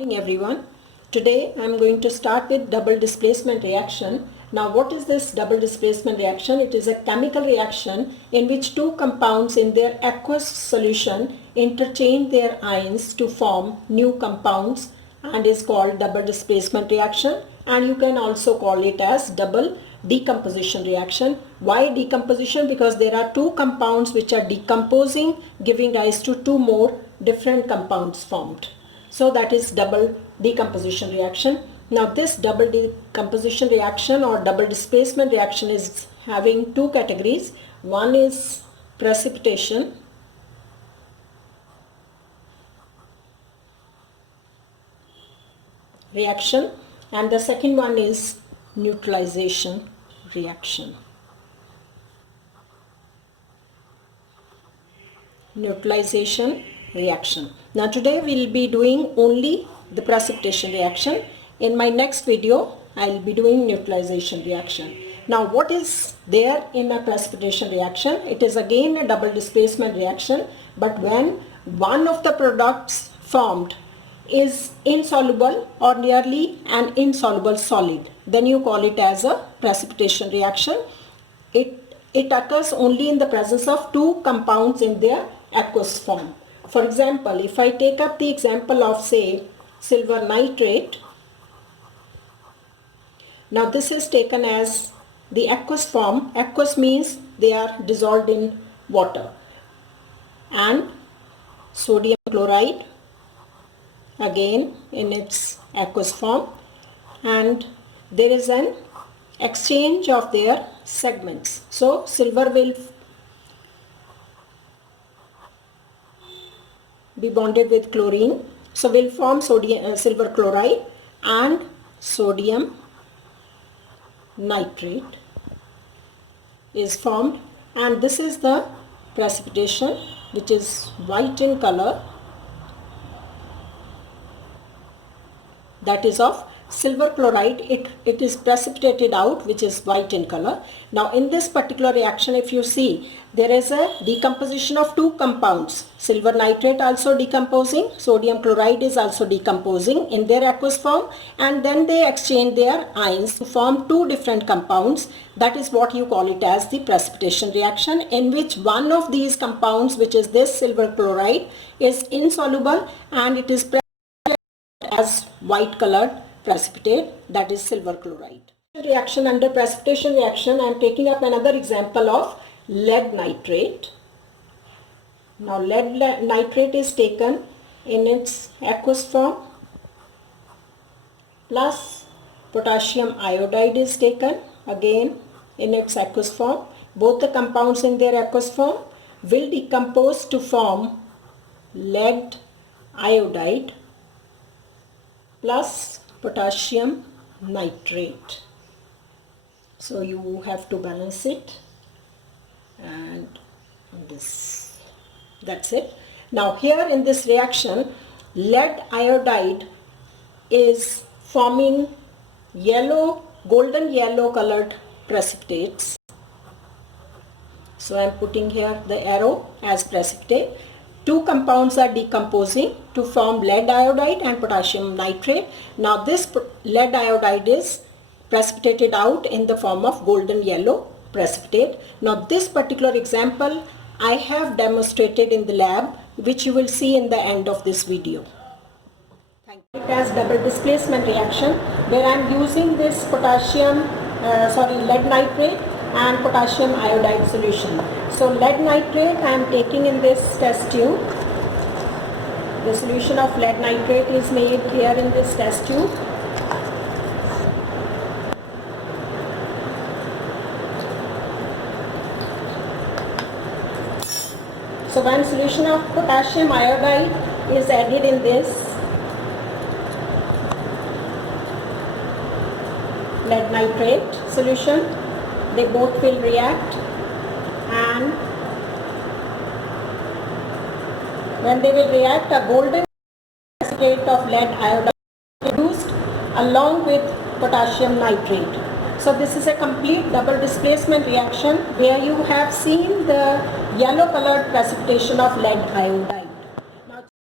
Good morning everyone. Today I am going to start with double displacement reaction. Now what is this double displacement reaction? It is a chemical reaction in which two compounds in their aqueous solution interchange their ions to form new compounds and is called double displacement reaction, and you can also call it as double decomposition reaction. Why decomposition? Because there are two compounds which are decomposing, giving rise to two more different compounds formed. So that is double decomposition reaction. Now this double decomposition reaction or double displacement reaction is having two categories. One is precipitation reaction and the second one is neutralization reaction. Neutralization reaction. Now today we will be doing only the precipitation reaction. In my next video I will be doing neutralization reaction. Now what is there in a precipitation reaction? It is again a double displacement reaction, but when one of the products formed is insoluble or nearly an insoluble solid, then you call it as a precipitation reaction. It occurs only in the presence of two compounds in their aqueous form. For example, if I take up the example of say silver nitrate, now this is taken as the aqueous form. Aqueous means they are dissolved in water, and sodium chloride again in its aqueous form, and there is an exchange of their segments. So silver will be bonded with chlorine, so will form silver chloride and sodium nitrate is formed, and this is the precipitation, which is white in color, that is of silver chloride. It is precipitated out, which is white in color. Now in this particular reaction, if you see, there is a decomposition of two compounds. Silver nitrate also decomposing, sodium chloride is also decomposing in their aqueous form, and then they exchange their ions to form two different compounds. That is what you call it as the precipitation reaction, in which one of these compounds, which is this silver chloride, is insoluble and it is as white colored precipitate, that is silver chloride. Reaction under precipitation reaction, I am taking up another example of lead nitrate. Now lead nitrate is taken in its aqueous form, plus potassium iodide is taken again in its aqueous form. Both the compounds in their aqueous form will decompose to form lead iodide plus potassium nitrate. So you have to balance it, and this, that's it. Now here in this reaction, lead iodide is forming yellow, golden yellow colored precipitates. So I am putting here the arrow as precipitate. Two compounds are decomposing to form lead iodide and potassium nitrate. Now this lead iodide is precipitated out in the form of golden yellow precipitate. Now this particular example I have demonstrated in the lab, which you will see in the end of this video. Thank you. It has double displacement reaction, where I am using this lead nitrate and potassium iodide solution. So lead nitrate I am taking in this test tube. The solution of lead nitrate is made here in this test tube. So when solution of potassium iodide is added in this lead nitrate solution, they both will react, and when they will react, a golden precipitate of lead iodide is produced along with potassium nitrate. So this is a complete double displacement reaction where you have seen the yellow colored precipitation of lead iodide.